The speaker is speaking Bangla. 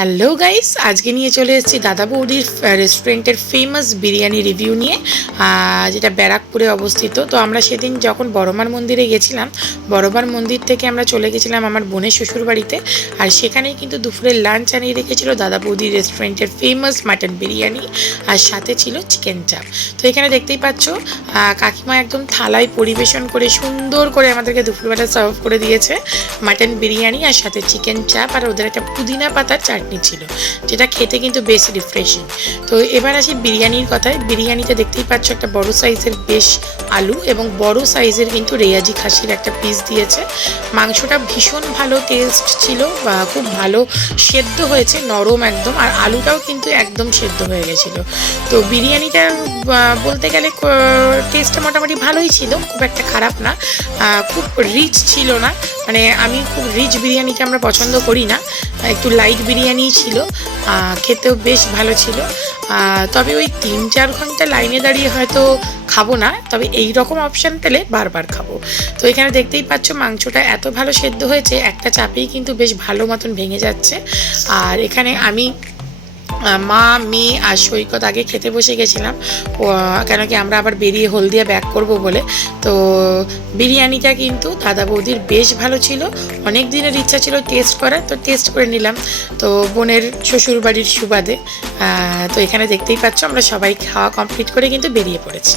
হ্যালো গাইস আজকে নিয়ে চলে এসেছি দাদা বৌদির রেস্টুরেন্টের ফেমাস বিরিয়ানি রিভিউ নিয়ে যেটা ব্যারাকপুরে অবস্থিত। তো আমরা সেদিন যখন বড়মার মন্দিরে গেছিলাম, বড়মার মন্দির থেকে আমরা চলে গেছিলাম আমার বোনের শ্বশুর বাড়িতে। আর সেখানেই কিন্তু দুপুরের লাঞ্চ আনিয়ে রেখেছিল দাদা বৌদির রেস্টুরেন্টের ফেমাস মাটন বিরিয়ানি, আর সাথে ছিল চিকেন চাপ তো এখানে দেখতেই পাচ্ছ কাকিমা একদম থালায় পরিবেশন করে সুন্দর করে আমাদেরকে দুপুরবেলা সার্ভ করে দিয়েছে মাটন বিরিয়ানি আর সাথে চিকেন চাপ আর ওদের একটা পুদিনা পাতার চাটনি। ছিল, যেটা খেতে কিন্তু বেশ রিফ্রেশিং তো এবার আসি বিরিয়ানির কথায়। বিরিয়ানিতে দেখতেই পাচ্ছ একটা বড় সাইজের বেশ আলু এবং বড় সাইজের কিন্তু রেয়াজি খাসির একটা পিস দিয়েছে। মাংসটা ভীষণ ভালো টেস্ট ছিল বা খুব ভালো সেদ্ধ হয়েছে, নরম একদম, আর আলুটাও কিন্তু একদম সেদ্ধ হয়ে গেছিল। তো বিরিয়ানিটা বলতে গেলে টেস্টটা মোটামুটি ভালোই ছিল, খুব একটা খারাপ না খুব রিচ ছিল না। মানে আমি খুব রিচ বিরিয়ানিকে আমরা পছন্দ করি না, একটু লাইট বিরিয়ানি ছিল খেতেও বেশ ভালো ছিল। তবে ওই তিন চার ঘণ্টা লাইনে দাঁড়িয়ে হয়তো খাব না, তবে এই রকম অপশান পেলে বারবার খাব। তো এখানে দেখতেই পাচ্ছ মাংসটা এত ভালো সেদ্ধ হয়েছে, একটা চাপেই কিন্তু বেশ ভালো মতন ভেঙে যাচ্ছে। আর এখানে আমি মা মেয়ে আর সৈকত আগে খেতে বসে গেছিলাম। কেন কি আমরা আবার বেরিয়ে হলদিয়া ব্যাক করব বলে। তো বিরিয়ানিটা কিন্তু দাদা বৌদির বেশ ভালো ছিল। অনেক দিনের ইচ্ছা ছিল টেস্ট করার, তো টেস্ট করে নিলাম। তো বোনের শ্বশুরবাড়ির সুবাদে তো এখানে দেখতেই পাচ্ছ, আমরা সবাই খাওয়া কমপ্লিট করে কিন্তু বেরিয়ে পড়েছি।